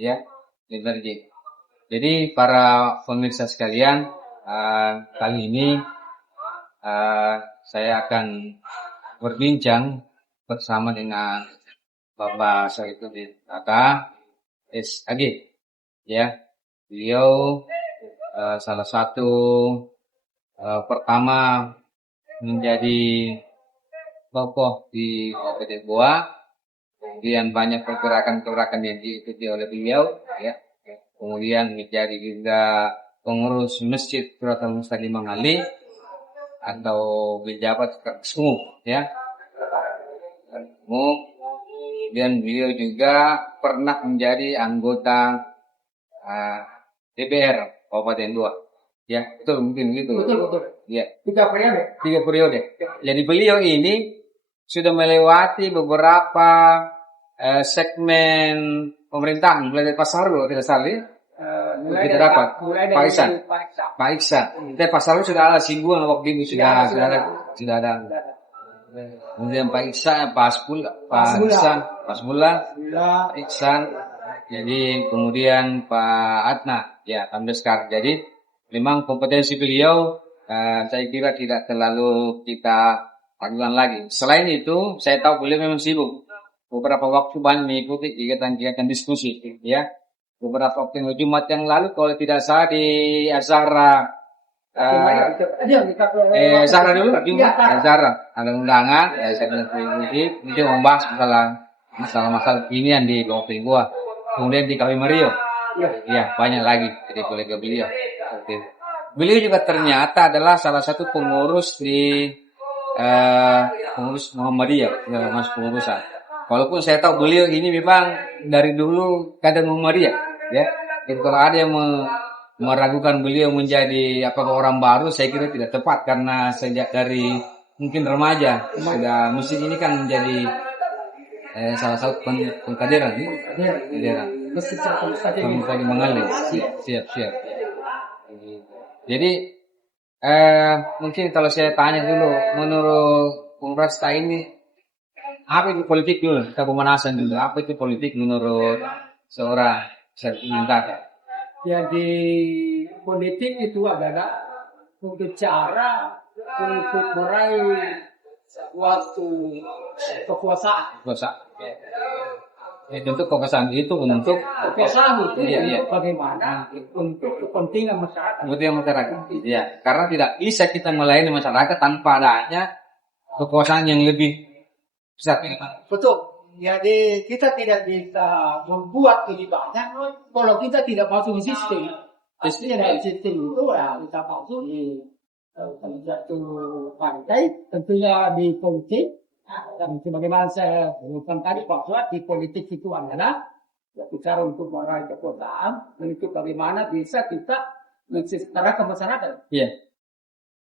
ya, liturgi. Jadi para pemirsa sekalian, kali ini saya akan berbincang bersama dengan Bapak Saifuddin Tata SAG, ya. Beliau salah satu pertama menjadi tokoh di Kabupaten Goa. Kemudian banyak pergerakan-pergerakan yang diikuti oleh beliau, ya. Kemudian menjadi juga pengurus Masjid Suratul Mustaqim Ali atau pejabat sumuk, ya. Dan beliau juga pernah menjadi anggota DPR Kabupaten Goa. Ya, betul, mungkin gitu. Betul. Ya. 3 periode. 3 periode. Jadi beliau ini sudah melewati beberapa segmen pemerintahan, mulai dari Pak Sarul, tidak salah ya? Mulai Kita dari dapat Pak Iksan. Pak Iksan. Tapi Pak Sarul sudah ada singgungan waktu itu sudah ada. Kemudian Pak Iksan, Pak Iksan. Jadi kemudian Pak Adna, ya sampai sekarang. Jadi memang kompetensi beliau saya kira tidak terlalu kita ragukan lagi. Selain itu, saya tahu beliau memang sibuk. Beberapa waktu banyak mengikuti kegiatan-kegiatan diskusi, ya. Beberapa waktu Jumat yang lalu, kalau tidak salah di Azhara, Azhara dulu, Jumat, Azhara ada undangan, ya saya mengikuti, itu membahas masalah ini yang di Kabupaten Goa. Kemudian di Kawi Mario, ya banyak lagi jadi kolega beliau. Beliau juga ternyata adalah salah satu pengurus di pengurus Muhammadiyah, masuk pengurusan. Walaupun saya tahu beliau ini memang dari dulu kader Muhammadiyah, ya. Jadi kalau ada yang meragukan beliau menjadi apakah orang baru, saya kira tidak tepat karena sejak dari mungkin remaja sudah musik ini kan menjadi salah satu pengkaderan, mengalir. Siap. Jadi mungkin kalau saya tanya dulu, menurut Bung Rasta ini apa itu politik dulu? Kita pemanasan dulu. Apa itu politik menurut seorang Saifuddin Tata? Jadi politik itu adalah cara untuk meraih suatu kekuasaan. Untuk kekuasaan itu untuk kekuasaan itu bagaimana untuk kepentingan masyarakat. Iya, karena tidak bisa kita melayani masyarakat tanpa adanya kekuasaan yang lebih besar. Betul. Jadi kita tidak bisa membuat lebih banyak kalau kita tidak masuk di sistem. Pastinya dari sistem itu ya kita masuk di satu partai, tentunya di politik. Dan sebagaimana saya sebutkan tadi bahwa di politik itu adalah bicara untuk meraih kekuasaan, untuk bagaimana bisa kita mensejahterakan masyarakat. Iya.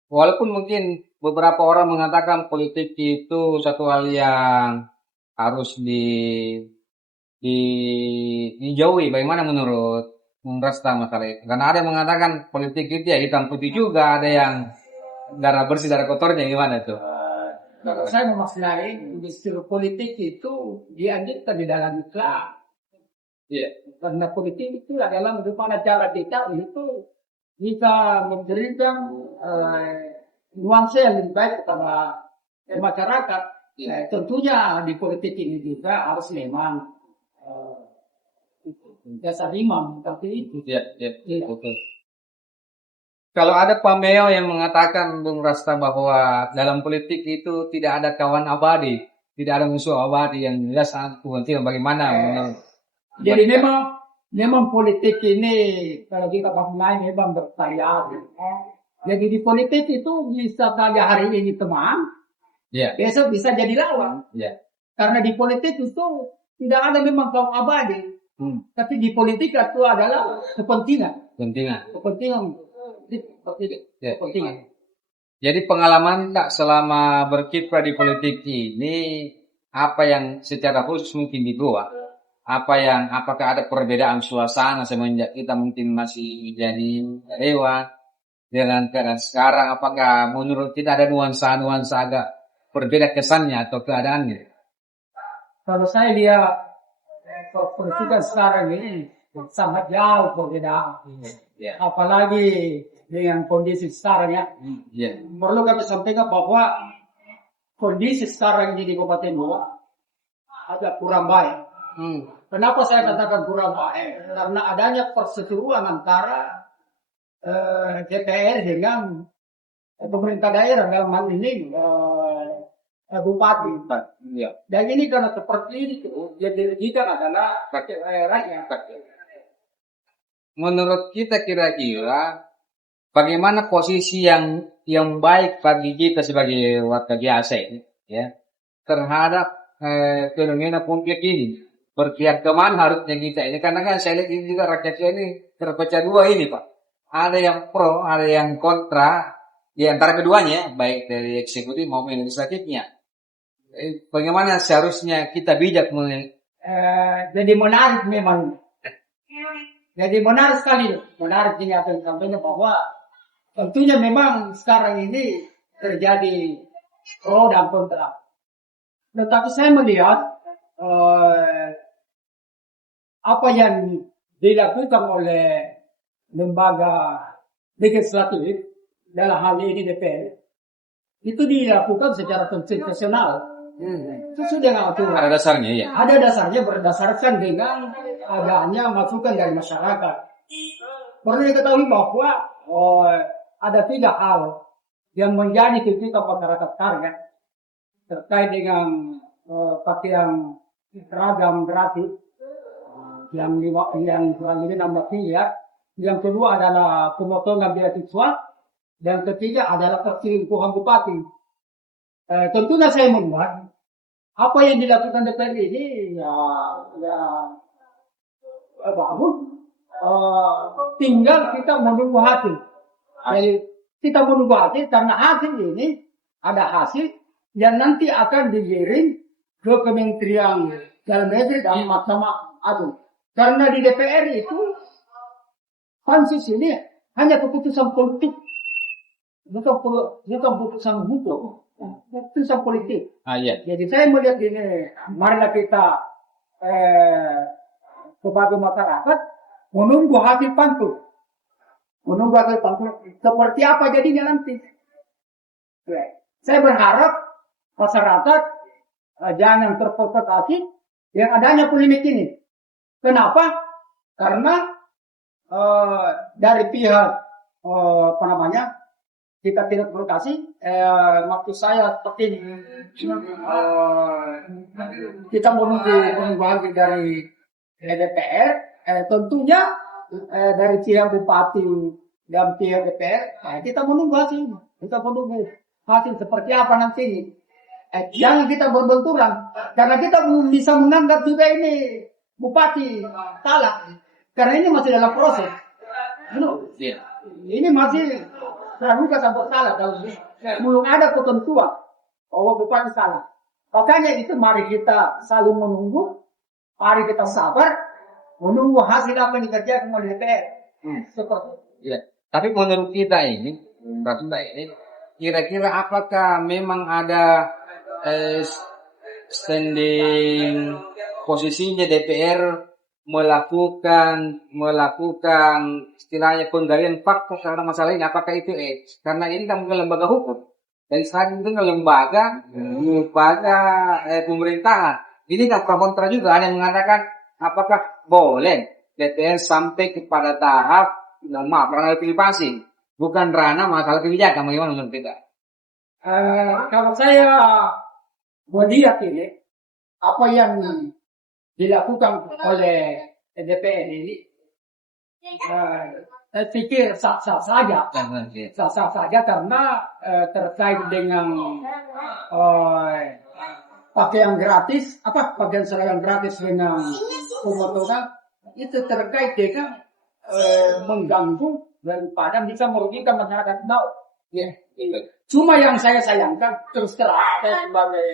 Walaupun mungkin beberapa orang mengatakan politik itu satu hal yang harus dijauhi. Bagaimana menurut Rasta masalah itu? Karena ada yang mengatakan politik itu ya hitam putih juga, ada yang darah bersih darah kotornya, gimana tuh? Saya memaknai justru politik itu dianjurkan di dalam Islam. Iya. Karena politik itu adalah bagaimana cara kita itu bisa memberikan nuansa yang lebih baik kepada masyarakat. Tentunya di politik ini juga harus memang dasar imam seperti itu. Iya. Betul. Kalau ada pameo yang mengatakan Bung Rasta bahwa dalam politik itu tidak ada kawan abadi, tidak ada musuh abadi, yang jelas sangat penting. Bagaimana? Jadi memang politik ini kalau kita maknai memang bervariasi. Jadi di politik itu bisa saja hari ini teman, besok bisa jadi lawan. Karena di politik itu tidak ada memang kaum abadi, tapi di politik itu adalah kepentingan. Jadi pengalaman tak selama berkiprah di politik ini, apa yang secara khusus mungkin di Goa, apakah ada perbedaan suasana semenjak kita mungkin masih jadi hewan dengan keadaan sekarang? Apakah menurut kita ada nuansa agak berbeda kesannya atau keadaannya? Kalau saya lihat persidangan sekarang ini sangat jauh perbedaan. Ya. Apalagi dengan kondisi sekarang ya. Ya. Perlu kami sampaikan bahwa kondisi sekarang ini di Kabupaten Goa agak kurang baik. Kenapa saya katakan kurang baik? Karena adanya perseteruan antara DPR dengan pemerintah daerah dalam hal ini bupati. Ya. Dan ini karena seperti itu, yang dirugikan adalah rakyat. Menurut kita kira-kira bagaimana posisi yang baik bagi kita sebagai warga biasa ini, ya, terhadap fenomena konflik ini? Berpihak kemana harusnya kita ini? Karena kan saya lihat ini juga rakyat ini terpecah dua ini, Pak. Ada yang pro, ada yang kontra. Di antara keduanya, baik dari eksekutif maupun legislatifnya. Bagaimana seharusnya kita bijak Jadi menarik memang. Jadi menarik sekali. Menarik ini akan disampaikan bahwa tentunya memang sekarang ini terjadi pro dan kontra. Tetapi saya melihat apa yang dilakukan oleh lembaga legislatif dalam hal ini DPR itu dilakukan secara konstitusional. Sesuai dengan aturan. ada dasarnya, ya. Ada dasarnya berdasarkan dengan adanya masukan dari masyarakat. Perlu diketahui bahwa ada 3 hal yang menjadi tuntutan masyarakat sekarang terkait dengan pakaian seragam gratis yang kurang lebih 16 miliar. Yang kedua adalah pemotongan biaya siswa. Dan ketiga adalah perselingkuhan bupati. Tentunya saya membuat apa yang dilakukan DPR ini ya bagus. Tinggal kita menunggu hasil. Jadi kita menunggu hasil karena hasil ini ada hasil yang nanti akan digiring ke Kementerian Dalam Negeri dan Mahkamah Agung. Karena di DPR itu pansus ini hanya keputusan politik. Bukan keputusan hukum, keputusan politik. Iya. Jadi saya melihat ini, marilah kita kepada masyarakat menunggu hasil pansus. Menunggu hasil pansus seperti apa jadinya nanti. Saya berharap masyarakat jangan terprovokasi yang adanya polemik ini. Kenapa? Karena dari pihak kita tidak provokasi. Maksud saya seperti kita menunggu hasil dari DPR. Tentunya dari pihak bupati dan pihak DPR, kita menunggu hasil. Kita menunggu hasil seperti apa nanti. Jangan kita berbenturan, karena kita belum bisa menganggap juga ini bupati salah, karena ini masih dalam proses. Ini masih praduga sampai salah, kalau belum ada ketentuan bahwa bupati salah. Makanya itu mari kita saling menunggu, mari kita sabar menunggu hasil apa yang dikerjakan oleh DPR. Seperti. Ya. Tapi menurut kita ini, kira-kira apakah memang ada standing posisinya DPR melakukan istilahnya penggalian fakta karena masalah ini? Apakah itu karena ini kan bukan lembaga hukum, dari saat itu kan lembaga pemerintahan. Ini kan pro kontra juga, ada yang mengatakan apakah boleh DPR sampai kepada tahap ranah privasi, bukan ranah masalah kebijakan. Bagaimana menurut kita? Kalau saya melihat ini, apa yang dilakukan oleh DPR ini, saya pikir sah-sah saja. Sah-sah saja karena terkait dengan pakaian gratis, pakaian seragam gratis dengan pemotongan, itu terkait dengan mengganggu daripada bisa merugikan masyarakat. Cuma yang saya sayangkan, terus terang saya sebagai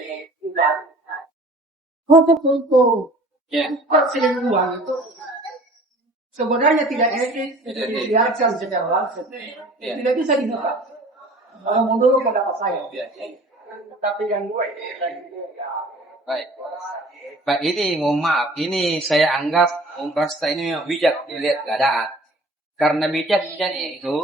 foto-foto perselingkuhan itu sebenarnya tidak etis, dibiarkan secara langsung, tidak bisa dibuka. Kalau menurut pendapat saya, tapi yang gue, baik. Pak, ini mohon maaf, ini saya anggap Om Rasta ini memang bijak melihat keadaan. Karena bijaknya itu,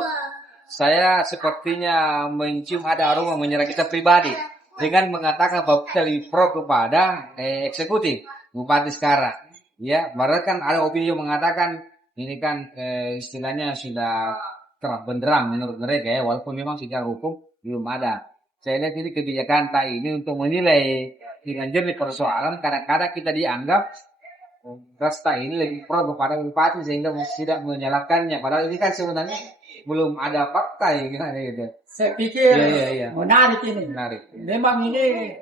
saya sepertinya mencium ada aroma menyerang kita pribadi dengan mengatakan bahwa kita lebih pro kepada eksekutif bupati sekarang. Ya, padahal kan ada opini yang mengatakan ini kan istilahnya sudah terang benderang menurut mereka ya, walaupun memang secara hukum belum ada. Saya lihat ini kebijakan tak ini untuk menilai dengan jernih persoalan. Kadang-kadang kita dianggap Rasta ini lebih pro kepada bupati sehingga tidak menyalahkannya. Padahal ini kan sebenarnya belum ada fakta ya gitu. Saya pikir Iya. menarik ini. Menarik. Memang ini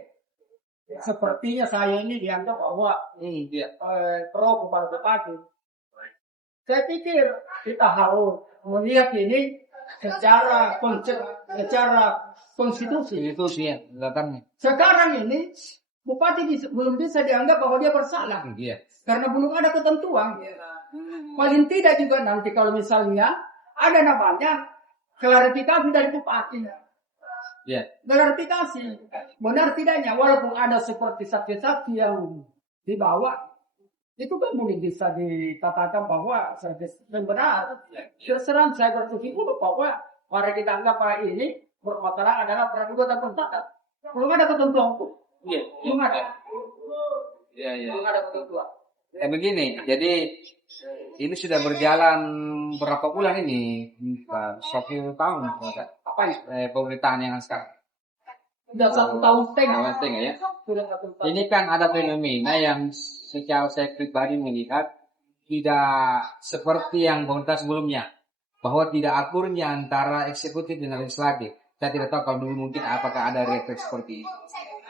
sepertinya saya ini dianggap bahwa pro kepada bupati. Saya pikir kita harus melihat ini secara konstitusi. Itu sih ya, datangnya. Sekarang ini bupati belum bisa dianggap bahwa dia bersalah Iya. karena belum ada ketentuan. Paling tidak juga nanti kalau misalnya ada namanya klarifikasi dari bupati. Iya. Klarifikasi benar tidaknya, walaupun ada seperti saksi-saksi yang dibawa, itu kan boleh bisa dikatakan bahwa benar. Terserah saya berpikir bahwa mari kita anggap bahwa ini bermasalah adalah praduga dan pencatat. Belum ada ketentuan hukum. Iya. Belum ada. Iya. Belum ada ketentuan. Begini, jadi ini sudah berjalan berapa bulan ini? 10 tahun. Apa ini? Pemerintahan yang sekarang. Sudah 1 tahun setengah. Ya. Sudah 1 tahun. Ini kan ada fenomena yang secara saya pribadi melihat tidak seperti yang pemerintah sebelumnya, bahwa tidak akurnya antara eksekutif dengan legislatif. Saya tidak tahu kalau dulu mungkin apakah ada refleks seperti itu,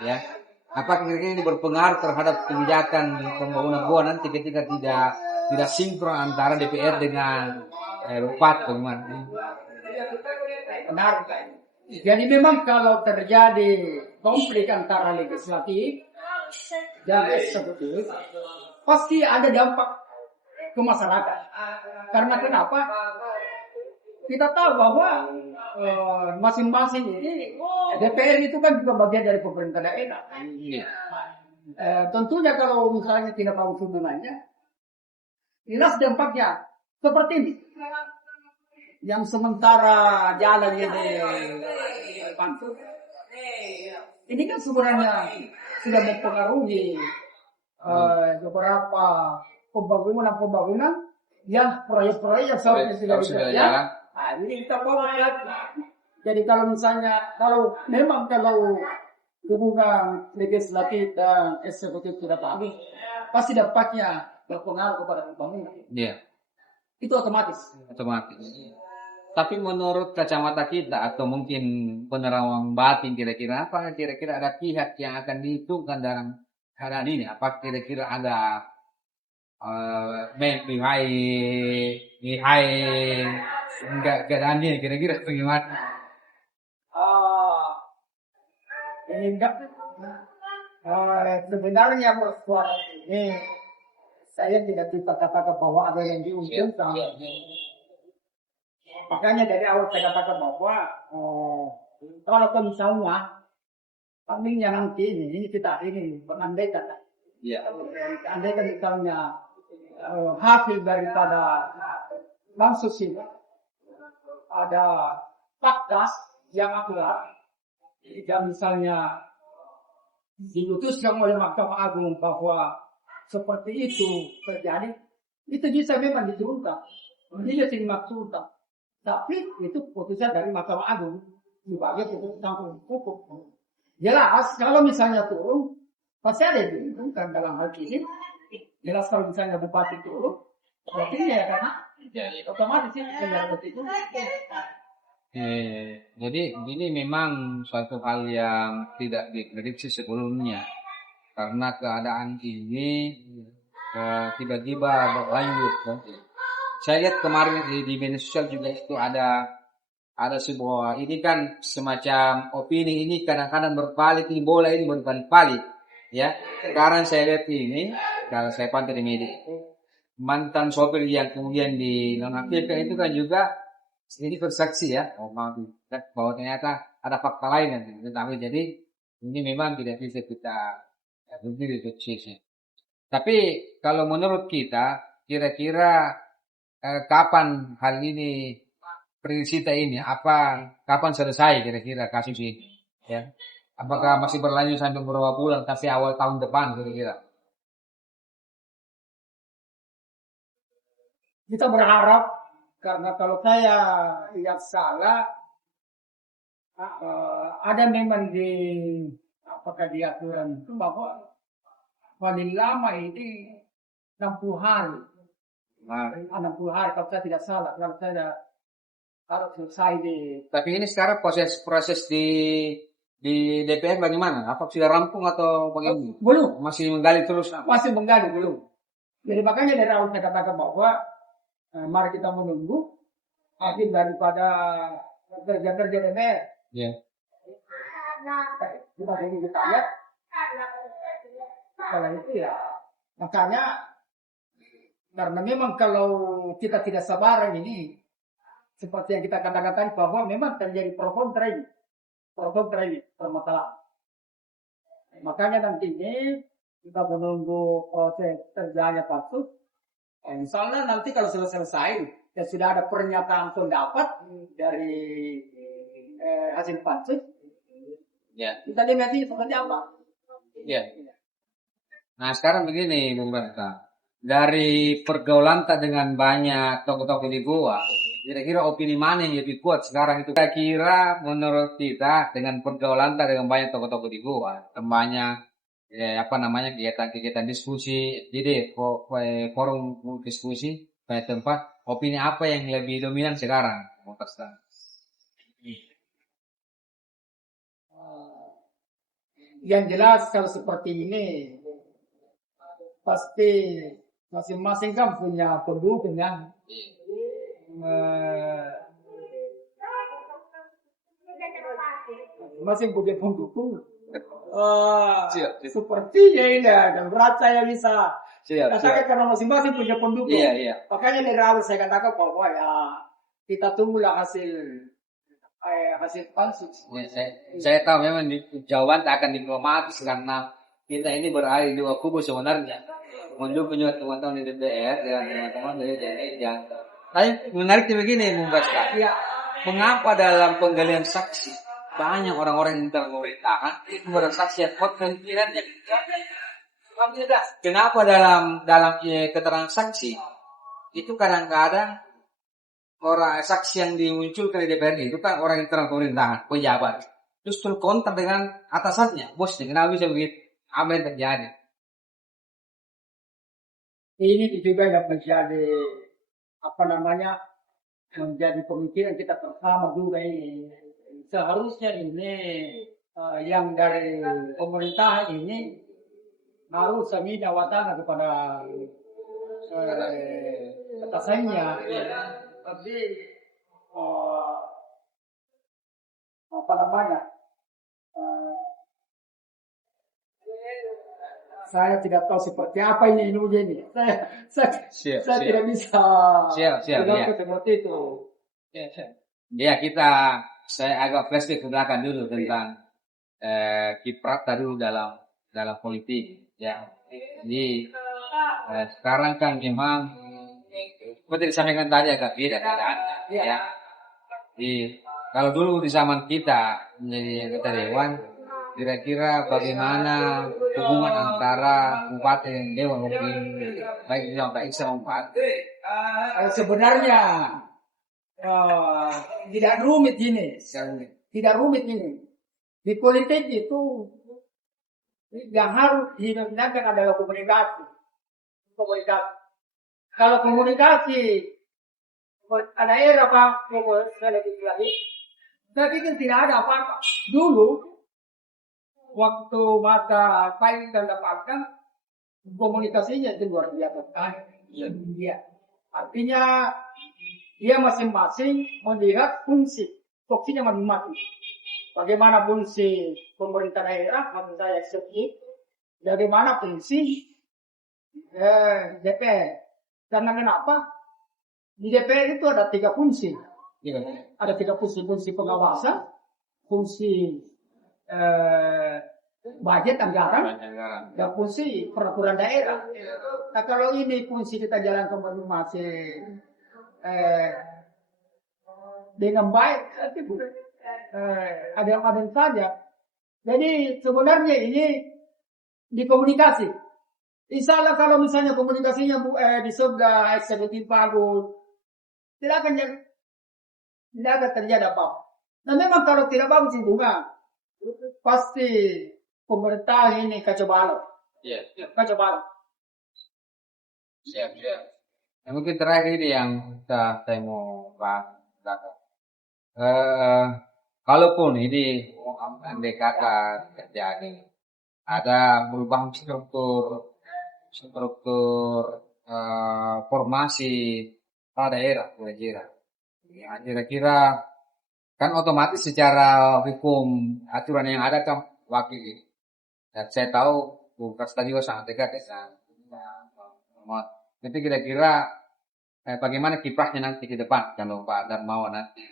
ya. Apakah kira-kira ini berpengaruh terhadap kebijakan pembangunan gua nanti ketika tidak sinkron antara DPR dengan bupati, bagaimana? Benar. Jadi memang kalau terjadi konflik antara legislatif dan eksekutif, pasti ada dampak ke masyarakat. Karena kenapa? Kita tahu bahwa masing-masing ini DPR itu kan juga bagian dari pemerintah daerah. Iya. Tentunya kalau misalnya tidak tahu hubungannya, jelas dampaknya seperti ini. Yang sementara jalan ini Pantur, ini kan sebenarnya sudah mempengaruhi beberapa pembangunan yang proyek-proyek yang seharusnya sudah dikerjakan. Nah, ini kita bawa lagi. Jadi kalau misalnya kalau hubungan legislatif dan eksekutif tidak bagus, pasti dampaknya berpengaruh kepada pembangunan. Iya. Itu otomatis. Tapi menurut kacamata kita atau mungkin penerawangan batin kira-kira apa? Kira-kira ada pihak yang akan dihitungkan dalam keadaan ini? Apa kira-kira ada pihak enggak keadaan ini kira-kira bagaimana? Ini enggak. Sebenarnya persoalan ini saya tidak bisa katakan bahwa ada yang diuntungkan. Makanya dari awal saya katakan bahwa kalau misalnya kambingnya nanti ini kita ini mengandaikan. Iya. Andaikan misalnya hasil daripada pansus ini ada fakta yang akurat, jika misalnya diputuskan oleh Mahkamah Agung bahwa seperti itu terjadi, itu bisa memang diturunkan, ini dimaksudkan. Tapi itu putusan dari Mahkamah Agung sebagai putusan hukum. Jelas kalau misalnya turun pasti ada yang diuntungkan dalam hal ini. Jelas kalau misalnya bupati turun, berarti ya karena otomatis itu seperti itu. Jadi ini memang suatu hal yang tidak diprediksi sebelumnya karena keadaan ini tiba-tiba berlanjut. Saya lihat kemarin di media sosial juga itu ada sebuah ini kan semacam opini ini kadang-kadang berpalit, ini bola ini berpalit ya. Sekarang saya lihat ini kalau saya pantau di media mantan sopir yang kemudian dinonaktifkan itu kan juga ini bersaksi ya bahwa ternyata ada fakta lain yang tetapi jadi ini memang tidak bisa kita berdiri sukses. Tapi kalau menurut kita, kira-kira kapan hal ini prinsip ini kapan selesai kira-kira kasus ini? Ya, apakah masih berlanjut sampai beberapa bulan, tapi awal tahun depan kira-kira? Kita berharap, karena kalau saya lihat salah, ada memang apakah di aturan itu bahwa paling lama ini 60 hari. Nah, 60 hari kalau saya tidak salah, kalau saya harus selesai tapi ini sekarang proses di DPR bagaimana? Apa sudah rampung atau bagaimana? belum, Masih menggali terus? masih menggali belum. Jadi makanya dari awal saya katakan bahwa mari kita menunggu hasil daripada kerja-kerja DPR. Ya. Kita tunggu, kita lihat. Kalau itu ya, makanya karena memang kalau kita tidak sabar ini, seperti yang kita katakan bahwa memang terjadi pro kontra ini permasalahan. Makanya nanti ini kita menunggu proses kerjanya pansus. Misalnya nanti kalau sudah selesai dan sudah ada pernyataan pendapat dari hasil pansus, Ya. kita lihat nanti seperti apa. Ya. Nah sekarang begini Bung Berta, dari pergaulan tak dengan banyak tokoh-tokoh di Goa, kira-kira opini mana yang lebih kuat sekarang itu? Kira-kira menurut kita dengan pergaulan tak dengan banyak tokoh-tokoh di Goa, temannya kegiatan-kegiatan diskusi, jadi forum diskusi banyak tempat, opini apa yang lebih dominan sekarang? Yang jelas kalau seperti ini pasti masing-masing kan punya pendukung kan. Masing punya pendukung. Sepertinya ini dan berat saya bisa katakan karena masing-masing punya pendukung. Iya. Makanya dari awal saya katakan bahwa ya kita tunggulah hasil pansus. Ya, saya tahu memang jawaban tak akan diplomatis karena kita ini berada di dua kubu sebenarnya. Mendukung juga teman-teman di DPR dan teman-teman dari DPR. Tapi menariknya begini, Bung Baska. Ya. Mengapa dalam penggalian saksi banyak orang-orang yang pemerintahan itu bersaksi yang kuat pikirannya? Kenapa dalam keterangan saksi itu kadang-kadang orang saksi yang dimunculkan di DPR itu kan orang internal pemerintahan, pejabat. Justru kontak dengan atasannya, bosnya. Kenapa bisa begitu? Apa yang terjadi? Ini juga yang menjadi menjadi pemikiran kita bersama juga ini. Seharusnya ini yang dari pemerintah ini harus minta wacana kepada atasannya. Tapi saya tidak tahu seperti apa ini ilmunya ini. Saya tidak bisa seperti itu. Ya saya agak flashback ke belakang dulu tentang kiprah dulu dalam politik. Ya, jadi sekarang kan memang seperti disampaikan tadi agak beda keadaan. Ya, di kalau dulu di zaman kita menjadi anggota dewan, kira-kira bagaimana hubungan antara bupati dan dewan baik sampai sama sebenarnya tidak rumit ini. Tidak rumit ini. Di politik itu yang harus dihindarkan adalah komunikasi. Kalau komunikasi ada era Pak, saya pikir tidak ada apa-apa. Dulu waktu masa Pak dan dapatkan komunikasinya itu luar biasa sekali. Iya. Artinya dia masing-masing melihat fungsinya masing-masing. Bagaimana fungsi pemerintah daerah, maksud saya eksekutif, bagaimana fungsi DPR. Karena kenapa? Di DPR itu ada 3 fungsi. Ada 3 fungsi pengawasan, fungsi budget anggaran Banyak anggaran. dan fungsi peraturan daerah. Nah kalau ini fungsi kita jalankan masih dengan baik, ada saja. Jadi sebenarnya ini di komunikasi. Insya Allah kalau misalnya komunikasinya di sebelah eksekutif bagus, tidak akan terjadi apa-apa. Nah memang kalau tidak bagus hubungan, pasti pemerintah ini kacau balau. Iya. Kacau balau. Siap. Yang mungkin terakhir ini yang saya mau bahas. Kalaupun ini andai kata terjadi ada perubahan struktur formasi pada daerah kira-kira. Ya, kira-kira kan otomatis secara hukum aturan yang ada kan wakil. Dan saya tahu Bu Kasta juga sangat dekat ya. Tapi kira-kira bagaimana kiprahnya nanti ke depan kalau Pak Darmawan nanti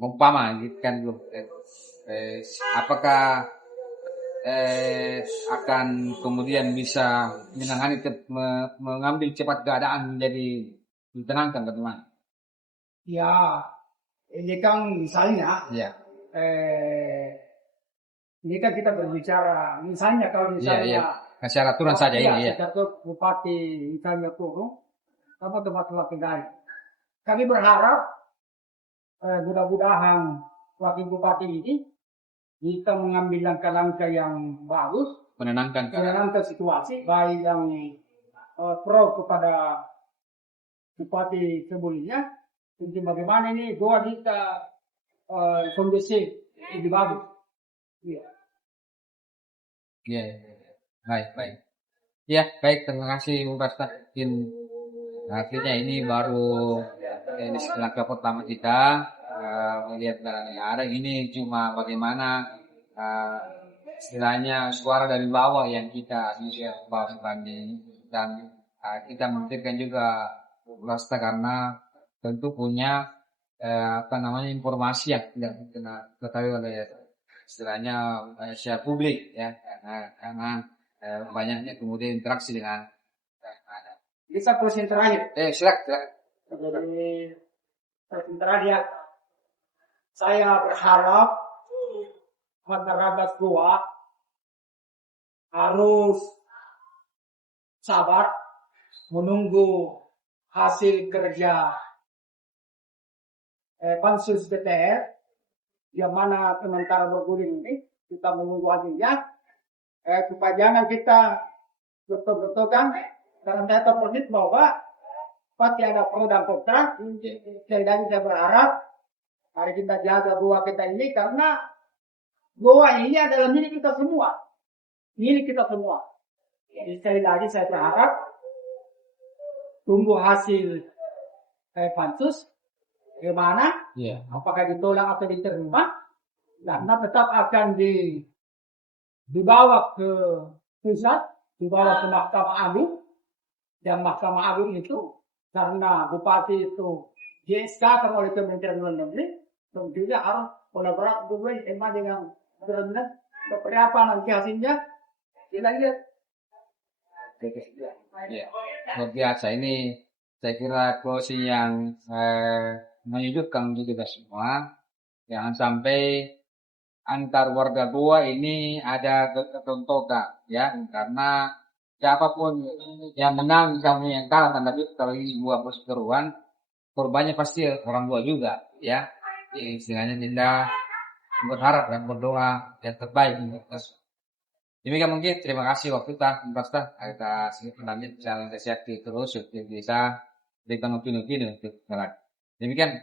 umpama gitu kan belum apakah akan kemudian bisa mengambil cepat keadaan menjadi ditenangkan bagaimana? Ya, ini kan misalnya, Ya. ini kan kita berbicara, misalnya kalau misalnya, Secara aturan saja ini ya. Secara bupati misalnya turun, apa tempat wakil dari. Kami berharap mudah-mudahan wakil bupati ini bisa mengambil langkah-langkah yang bagus, Menenangkan situasi, baik yang pro kepada bupati sebelumnya, untuk bagaimana ini doa kita kondisi lebih bagus. Iya. Iya. Baik. Ya, baik. Terima kasih Bu Kasta. Akhirnya ini baru ini langkah pertama kita melihat barang yang ada. Ini cuma bagaimana istilahnya suara dari bawah yang kita bahas tadi, dan kita memikirkan juga Bu Kasta karena tentu punya informasi yang tidak diketahui oleh istilahnya secara publik ya, karena banyaknya kemudian interaksi dengan Bisa presiden terakhir. silakan. Jadi presiden terakhir, saya berharap masyarakat Goa harus sabar menunggu hasil kerja pansus BTR yang mana sementara bergulir ini, kita menunggu hasilnya supaya jangan kita betul-betul kan, karena saya tahu bahwa pasti ada pro dan kontra. Jadi saya berharap mari kita jaga Goa kita ini, karena Goa ini adalah milik kita semua. Jadi sekali lagi saya berharap tunggu hasil pansus bagaimana, apakah ditolak atau diterima, karena tetap akan dibawa ke pusat, dibawa ke Mahkamah Agung, dan Mahkamah Agung itu karena bupati itu di-SK oleh Kementerian Luar Negeri, tentunya harus kolaborasi dengan benar-benar seperti apa nanti hasilnya kita lihat. Ya, luar biasa. Ini saya kira closing yang menyejukkan untuk kita semua. Jangan sampai antar warga Goa ini ada ketontokan ya, karena siapapun yang menang sama yang kalah, tapi kalau ini sebuah perseteruan, korbannya pasti orang Goa juga ya. Istilahnya kita berharap dan berdoa yang terbaik untuk kita. Demikian mungkin, terima kasih waktu kita atas penampilan channel Desiakti terus bisa berikan opini untuk demikian.